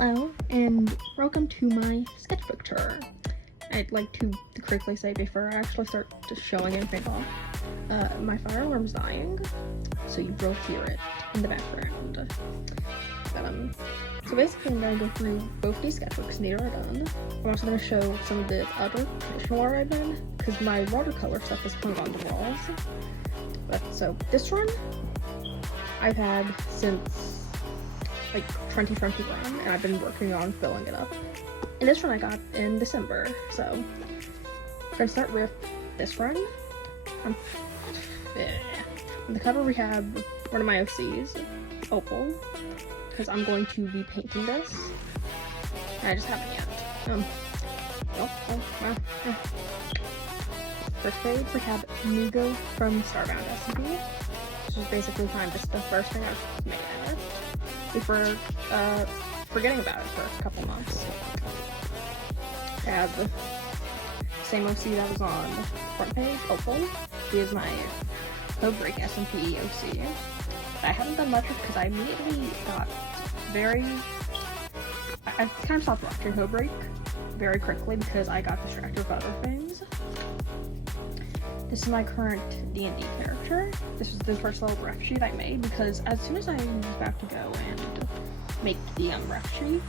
Hello, and welcome to my sketchbook tour. I'd like to quickly say before I actually start just showing anything off, my fire alarm's dying, so you will hear it in the background. So basically I'm going to go through both these sketchbooks neither are done. I'm also going to show some of the other traditional art I've done, because my watercolor stuff is hung on the walls. So this one I've had since like 2021, and I've been working on filling it up. And this one I got in December, so we're gonna start with this one. On the cover we have one of my OCs, Opal, because I'm going to be painting this. And I just haven't yet. First page we have Migo from Starbound SMP, which is basically kind of just the first thing I've made in it, before forgetting about it for a couple months. I have the same OC that was on the front page, Opal. He is my Code Break SMP OC. I haven't done much because I immediately got I kind of stopped watching Code Break very quickly because I got distracted with other things. This is my current D&D character. This was the first little ref sheet I made because as soon as I was about to go and make the ref sheet,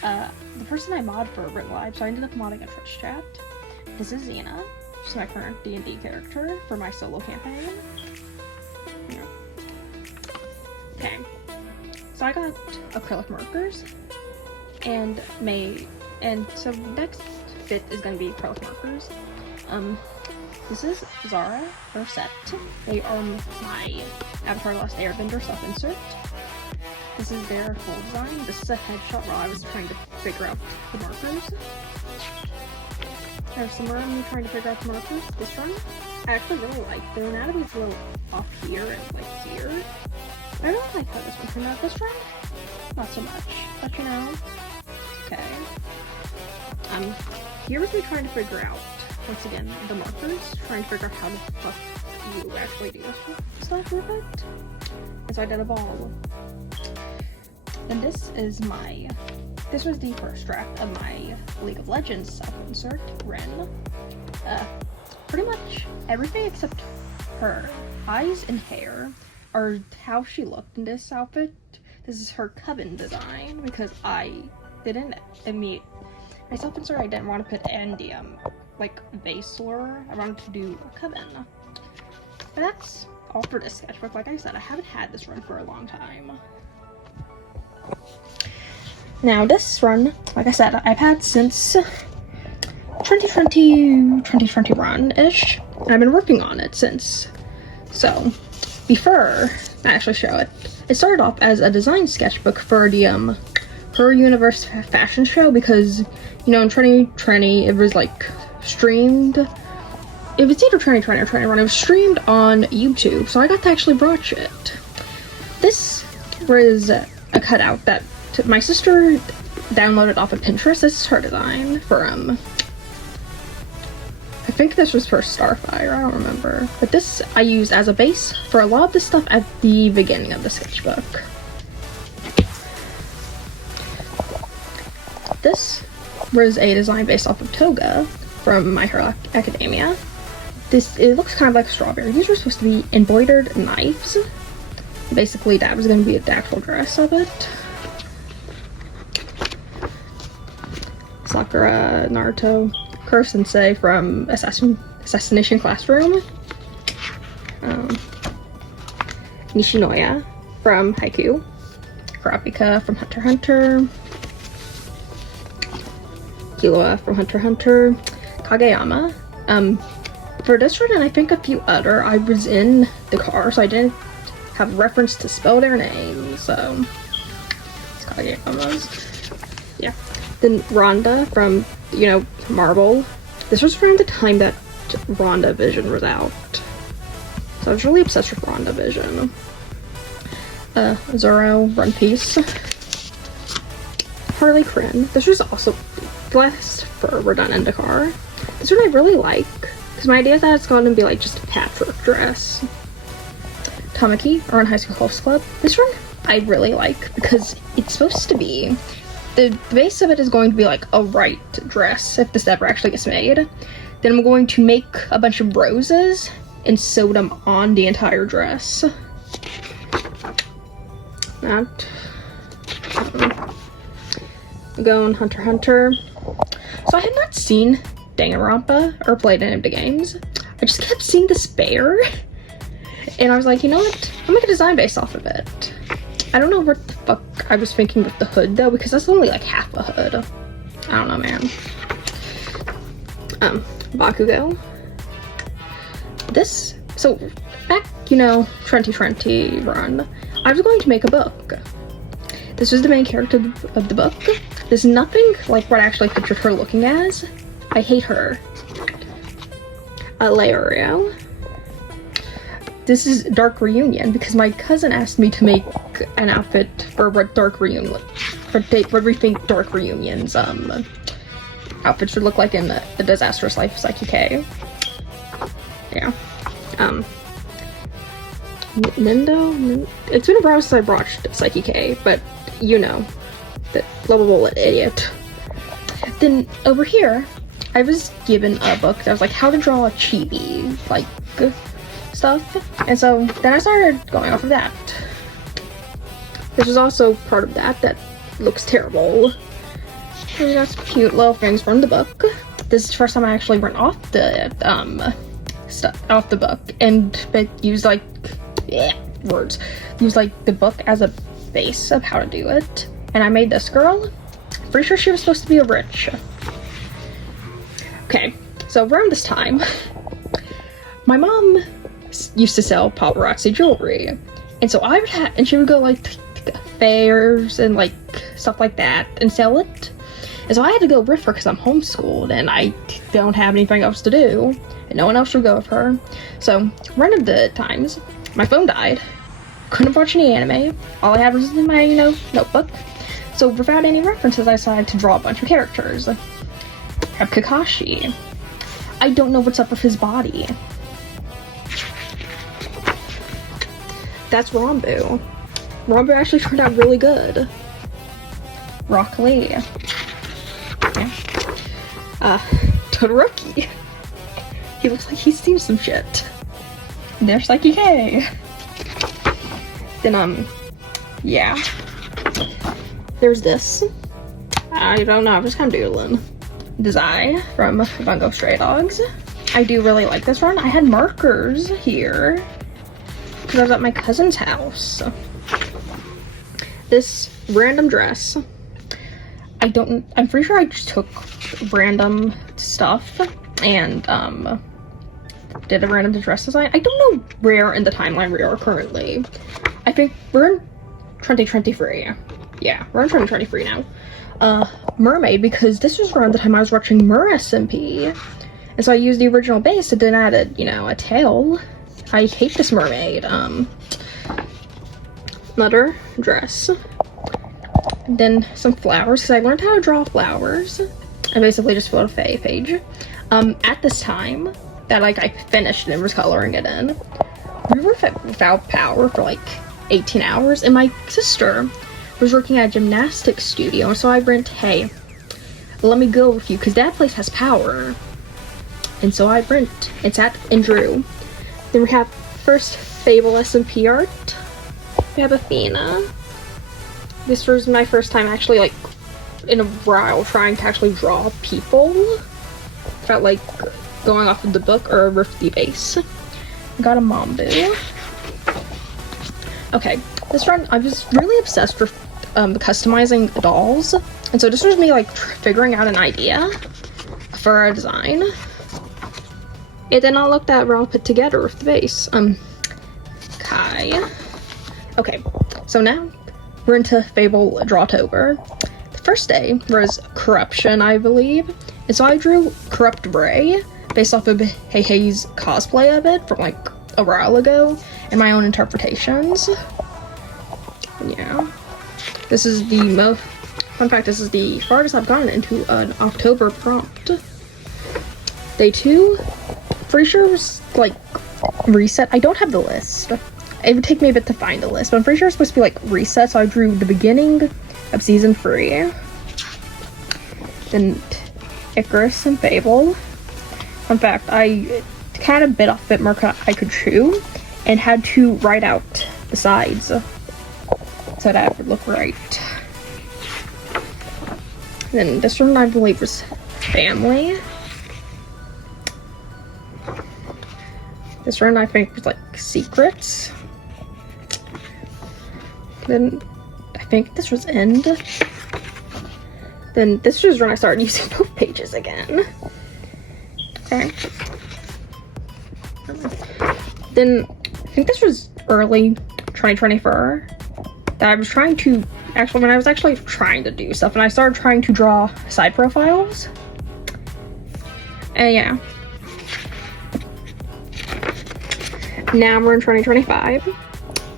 the person I mod for went live, so I ended up modding a Twitch chat. This is Xena. She's my current D&D character for my solo campaign. Yeah. Okay. So I got acrylic markers, and so next bit is going to be acrylic markers. This is Zara, her set. They are my Avatar The Last Airbender self-insert. This is their full design. This is a headshot while I was trying to figure out the markers. There's somewhere I'm trying to figure out the markers. This one, I actually really like. The anatomy's a little off here and like here. I really like how this one turned out. This one, not so much. But you know, okay. Here was me trying to figure out, once again, the markers, trying to figure out how the fuck you actually do this stuff with it. And so I did a ball. And this was the first draft of my League of Legends self-insert, Ren. Pretty much everything except her eyes and hair are how she looked in this outfit. This is her coven design, because I didn't my self-insert I didn't want to put in the like base lore. I wanted to do a coven. But that's all for this sketchbook. Like I said, I haven't had this run for a long time. Now this run, like I said, I've had since 2021-ish, and I've been working on it since. So, before I actually show it, it started off as a design sketchbook for the Her Universe fashion show, because, you know, in 2020, it was like streamed. It was either 2020 or 2021. It was streamed on YouTube, so I got to actually watch it. This was a cutout that my sister downloaded off of Pinterest. This is her design for I think this was for Starfire, I don't remember. But this I used as a base for a lot of this stuff at the beginning of the sketchbook. This was a design based off of Toga from My Hero Academia. It looks kind of like a strawberry. These were supposed to be embroidered knives. Basically, that was going to be the actual dress of it. Sakura, Naruto, Kuro-sensei from Assassination Classroom. Nishinoya from Haikyuu. Kurapika from Hunter x Hunter. Killua from Hunter x Hunter. Kageyama. For this one, and I think a few other, I was in the car, so I didn't have a reference to spell their names, so it's Kageyama's. Yeah. Then Rhonda from, you know, Marvel. This was around the time that Rhonda Vision was out, so I was really obsessed with Rhonda Vision. Zoro, One Piece. Harley Quinn. This was also the last fur were done in the car. This one I really like, because my idea is that it's going to be like just a patchwork dress. Tamaki, or in High School Host Club. This one I really like because it's supposed to be the base of it is going to be like a right dress if this ever actually gets made. Then I'm going to make a bunch of roses and sew them on the entire dress. That. Going Hunter x Hunter. So I had not seen Danganronpa or played any of the games. I just kept seeing this bear, and I was like, you know what? I'll make a design based off of it. I don't know what the fuck I was thinking with the hood though, because that's only like half a hood. I don't know, man. Bakugo. This, so back, 2020 run, I was going to make a book. This was the main character of the book. There's nothing like what I actually pictured her looking as. I hate her. Leorio. This is Dark Reunion because my cousin asked me to make an outfit for what Dark Reunion, what we think Dark Reunion's outfits should look like in the Disastrous Life of Psyche K. Yeah. Nindo? It's been a while since I watched Psyche K, but you know, that lovable idiot. Then over here, I was given a book that was like how to draw chibi, like, stuff. And so then I started going off of that. This was also part of that looks terrible. And that's cute little things from the book. This is the first time I actually went off the stuff off the book and used like use like the book as a base of how to do it. And I made this girl. Pretty sure she was supposed to be a witch. Okay, so around this time, my mom used to sell paparazzi jewelry, and so I would and she would go like to fairs and like stuff like that and sell it. And so I had to go with her because I'm homeschooled and I don't have anything else to do, and no one else would go with her. So one of the times, my phone died. Couldn't watch any anime. All I had was in my, notebook. So without any references, I decided to draw a bunch of characters. I have Kakashi. I don't know what's up with his body. That's Ranbu. Ranbu actually turned out really good. Rock Lee. Yeah. Todoroki. He looks like he's seen some shit. There's Psyche K. Then, yeah. There's this. I don't know, I'm just kind of doodling. Design from Bungo Stray Dogs. I do really like this one. I had markers here because I was at my cousin's house. This random dress. I'm pretty sure I just took random stuff and did a random dress design. I don't know where in the timeline we are currently. I think we're in 2023. Yeah, we're in 2023 now. Mermaid, because this was around the time I was watching Mer SMP. And so I used the original base and then added, a tail. I hate this mermaid. Another dress. And then some flowers, because I learned how to draw flowers. I basically just filled a page. At this time that I finished and was coloring it in, we were without power for 18 hours, and my sister was working at a gymnastics studio, and so I went, hey, let me go with you, because that place has power. And so I went and sat and drew. Then we have first Fable SMP art. We have Athena. This was my first time actually, in a while, trying to actually draw people. Felt like going off of the book or with the base. Got a Mambu. Okay, this run, I was really obsessed with customizing dolls, and so this was me figuring out an idea for a design. It did not look that well put together with the base. Kai. Okay, so now we're into Fable Drawtober. The first day was Corruption, I believe, and so I drew Corrupt Ray based off of Hei's cosplay of it from a while ago and my own interpretations. Yeah. This is the most, fun fact, this is the farthest I've gotten into an October prompt. Day 2, pretty sure it was reset. I don't have the list. It would take me a bit to find the list, but I'm pretty sure it's supposed to be reset, so I drew the beginning of season 3. Then Icarus and Fable. In fact, I kind of bit off a bit more I could chew and had to write out the sides so that it would look right. Then this one I believe was Family. This one I think was like Secrets. Then I think this was End. Then this was when I started using both pages again. Okay. Then I think this was early 2024 that I was trying to when I was actually trying to do stuff, and I started trying to draw side profiles. And yeah. Now we're in 2025.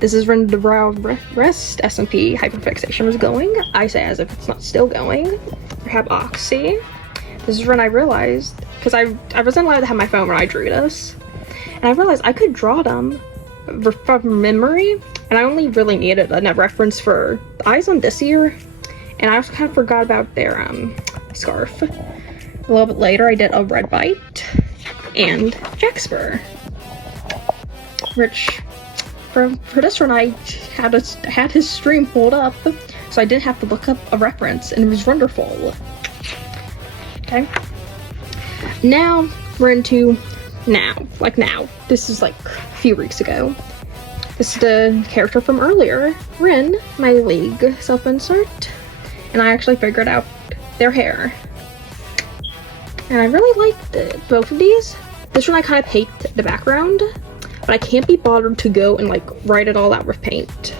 This is when the Wild West SMP hyperfixation was going. I say as if it's not still going. We have Oxy. This is when I realized, because I wasn't allowed to have my phone when I drew this, and I realized I could draw them from memory, and I only really needed a net reference for the eyes on this year, and I also kind of forgot about their scarf. A little bit later, I did a Red Bite and Jackspur, which for this one I had his stream pulled up, so I didn't have to look up a reference, and it was wonderful. Okay. Now we're into now. This is like a few weeks ago. This is the character from earlier, Rin, my League self-insert, and I actually figured out their hair. And I really liked both of these. This one I kind of hate the background, but I can't be bothered to go and like write it all out with paint.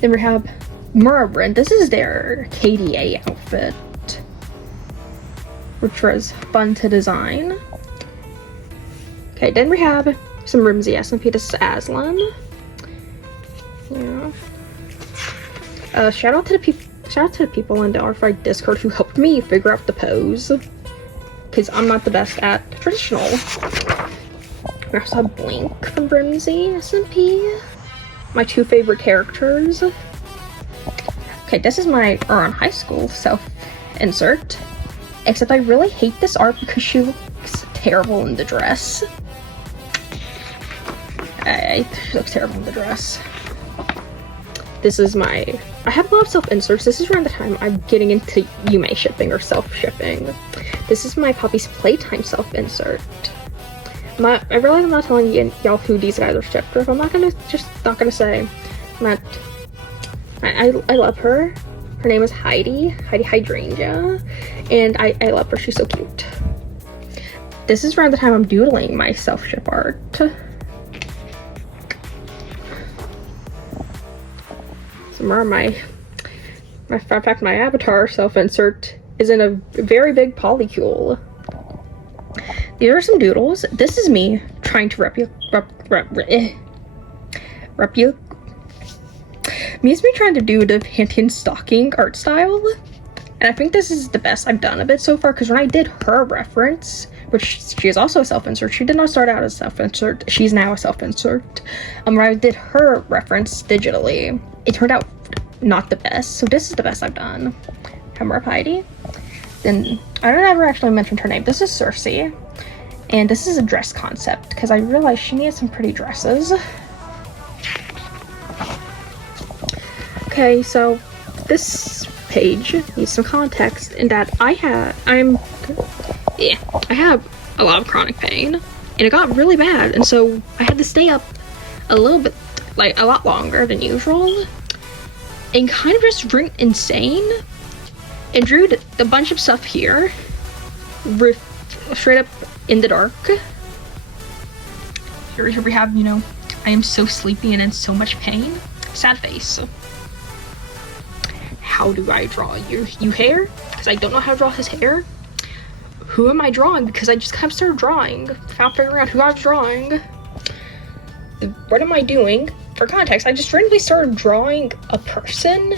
Then we have Murabrin. This is their KDA outfit, which was fun to design. Okay, then we have some Rimsey SMP. This is Aslan. Yeah. Shout out to the people in the R5 Discord who helped me figure out the pose, because I'm not the best at traditional. We also have Blink from Rimsey SMP. My two favorite characters. Okay, this is my high school self-insert, except I really hate this art because she looks terrible in the dress. She looks terrible in the dress. This is I have a lot of self-inserts. This is around the time I'm getting into Yume shipping or self-shipping. This is my Poppy's Playtime self-insert. I realize I'm not telling y'all who these guys are shipped with. I'm not gonna say that I love her. Her name is Heidi Hydrangea, and I love her. She's so cute. This is around the time I'm doodling my self-ship art. My avatar self-insert is in a very big polycule. These are some doodles. This is me trying to trying to do the Pantheon stocking art style, and I think this is the best I've done of it so far, because when I did her reference, which she is also a self-insert, she did not start out as a self-insert, she's now a self-insert, when I did her reference digitally, it turned out not the best, so this is the best I've done. Hammer of Heidi. Then, I don't ever actually mention her name. This is Cersei, and this is a dress concept, because I realized she needed some pretty dresses. Okay, so this page needs some context in that I have a lot of chronic pain, and it got really bad, and so I had to stay up a lot longer than usual, and kind of just went insane, and drew a bunch of stuff here, straight up in the dark. Here we have, I am so sleepy and in so much pain. Sad face. How do I draw you hair? Because I don't know how to draw his hair. Who am I drawing? Because I just kind of started drawing without figuring out who I was drawing. What am I doing? For context, I just randomly started drawing a person,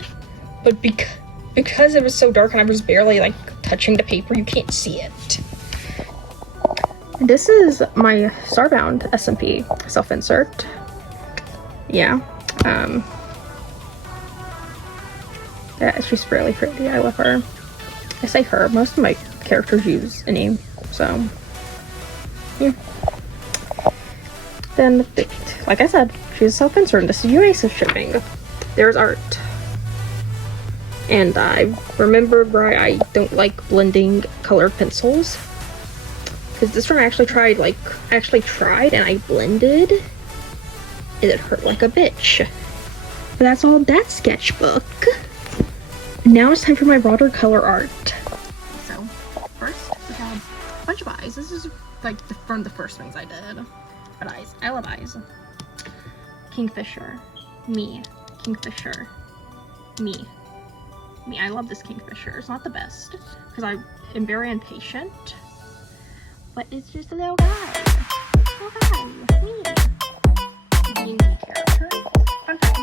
but because it was so dark and I was barely touching the paper, you can't see it. This is my Starbound SMP self-insert. Yeah. Yeah, she's really pretty. I love her. I say her. Most of my characters use a name, so yeah. Then, like I said, she's a self-insert. This is UASys shipping. There's art. And I remembered why I don't like blending colored pencils. Because this one I actually tried and I blended. And it hurt like a bitch. But that's all that sketchbook. Now it's time for my watercolor art. So, first we have a bunch of eyes. This is like from the first things I did. But eyes. I love eyes. Kingfisher. Me. Kingfisher. Me. Me. I love this kingfisher. It's not the best because I am very impatient. But it's just a little guy. Little guy. Me. D&D character. Okay,